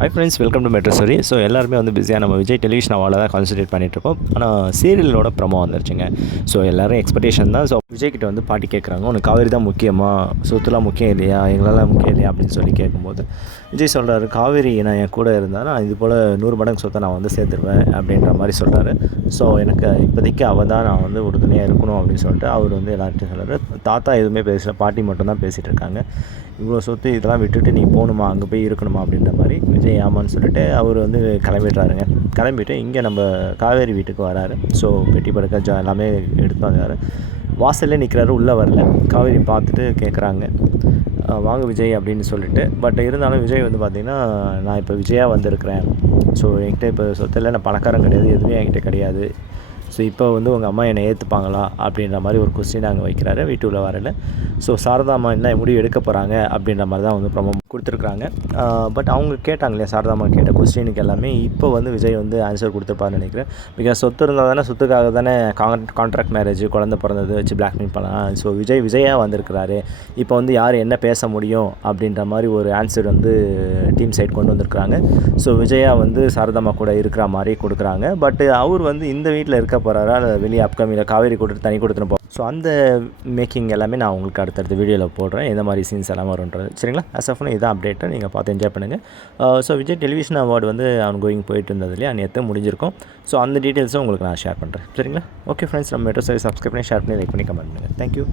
Hi friends welcome to metro story so எல்லாருமே வந்து பிஸியாக நம்ம விஜய் டெலிவிஷன் அவால தான் கான்சன்ட்ரேட் பண்ணிகிட்ருக்கோம் ஆனால் சீரியலோட ப்ரமோ வந்துருச்சுங்க. ஸோ எல்லோரும் எக்ஸ்பெக்டேஷன் தான். ஸோ விஜய் கிட்ட வந்து பாட்டி கேட்குறாங்க உனக்கு காவேரி தான் முக்கியமாக சொத்துலாம் முக்கியம் இல்லையா? எங்களால் முக்கியம் இல்லையா? அப்படின்னு சொல்லி கேட்கும்போது விஜய் சொல்கிறாரு காவேரி நான் என் கூட இருந்தால் நான் இது போல் நூறு மடங்கு சொத்தை நான் வந்து சேர்த்துருவேன் அப்படின்ற மாதிரி சொல்கிறாரு ஸோ எனக்கு இப்போதைக்கு அவள் தான் நான் வந்து உறுதுணையாக இருக்கணும் அப்படின்னு சொல்லிட்டு அவர் வந்து எல்லார்ட்டையும் சொல்கிறாரு தாத்தா எதுவுமே பேசல பாட்டி மட்டும் தான் பேசிகிட்டு இருக்காங்க. இவ்வளோ சொத்து இதெல்லாம் விட்டுட்டு நீ போகணுமா அங்கே போய் இருக்கணுமா அப்படின்ற மாதிரி விஜய் ஆமான்னு சொல்லிட்டு அவர் வந்து கிளம்பிடுறாருங்க. கிளம்பிட்டு இங்கே நம்ம காவேரி வீட்டுக்கு வராரு. ஸோ பெட்டி படுக்க ஜா எல்லாமே எடுத்து வந்தார். வாசல்லே நிற்கிறாரு உள்ளே வரல. காவேரி பார்த்துட்டு கேட்குறாங்க. வாங்க விஜய் அப்படின்னு சொல்லிட்டு. பட் இருந்தாலும் விஜய் வந்து பார்த்திங்கன்னா நான் இப்போ விஜயாக வந்திருக்கிறேன். ஸோ என்கிட்ட இப்போ சொத்து நான் பணக்காரன் கிடையாது. எதுவுமே என்கிட்ட கிடையாது. ஸோ இப்போ வந்து உங்கள் அம்மா என்னை ஏற்றுப்பாங்களா அப்படின்ற மாதிரி ஒரு கொஸ்டின் அங்கே வைக்கிறாரு. வீட்டுள்ள வரல. ஸோ சாரதா அம்மா என்ன முடிவு எடுக்க போகிறாங்க அப்படின்ற மாதிரி தான் வந்து ப்ரொமோ கொடுத்துருக்குறாங்க. பட் அவங்க கேட்டாங்க இல்லையா சாரதா அம்மா கேட்ட கொஸ்டினுக்கு எல்லாமே இப்போ வந்து விஜய் வந்து ஆன்சர் கொடுத்துருப்பாருன்னு நினைக்கிறேன். பிகாஸ் சொத்து இருந்தால் தானே சொத்துக்காக தானே கான்ட்ராக்ட் மேரேஜ் குழந்தை பிறந்தது வச்சு பிளாக்மெயில் பண்ணலாம். ஸோ விஜய் விஜயாக வந்திருக்கிறாரு. இப்போ வந்து யார் என்ன பேச முடியும் அப்படின்ற மாதிரி ஒரு ஆன்சர் வந்து டீம் சைட் கொண்டு வந்திருக்கிறாங்க. ஸோ விஜயா வந்து சாரதாமா கூட இருக்கிற மாதிரி கொடுக்குறாங்க. பட் அவர் வந்து இந்த வீட்டில் இருக்க போகிறாரா இல்லை வெளியே அப்கமிங்கில் காவேரி கூட்டு தனி கொடுத்துன்னு போகிறோம் ஸோ அந்த மேக்கிங் எல்லாமே நான் உங்களுக்கு அடுத்தடுத்த வீடியோவில் போடுறேன். எந்த மாதிரி சீன்ஸ் எல்லாம் வரும்ன்றது. சரிங்களா? அஸ் ஆஃப் இதான் அப்டேட்டை நீங்கள் பார்த்து என்ஜாய் பண்ணுங்கள் so uh, Vijay television award வந்து அவன் கோயிங் போயிட்டு இருந்தது இல்லையா? நேற்று முடிஞ்சிருக்கும். ஸோ அந்த டீட்டெயில்ஸும் உங்களுக்கு நான் ஷேர் பண்ணுறேன் சரிங்களா? ஓகே ஃப்ரெண்ட்ஸ் நம்ம மெட்ரோ சர்வீஸ் சப்ஸ்கிரைப் பண்ணி ஷேர் பண்ணி லைக் பண்ணி கமெண்ட் பண்ணுங்கள் தேங்க்யூ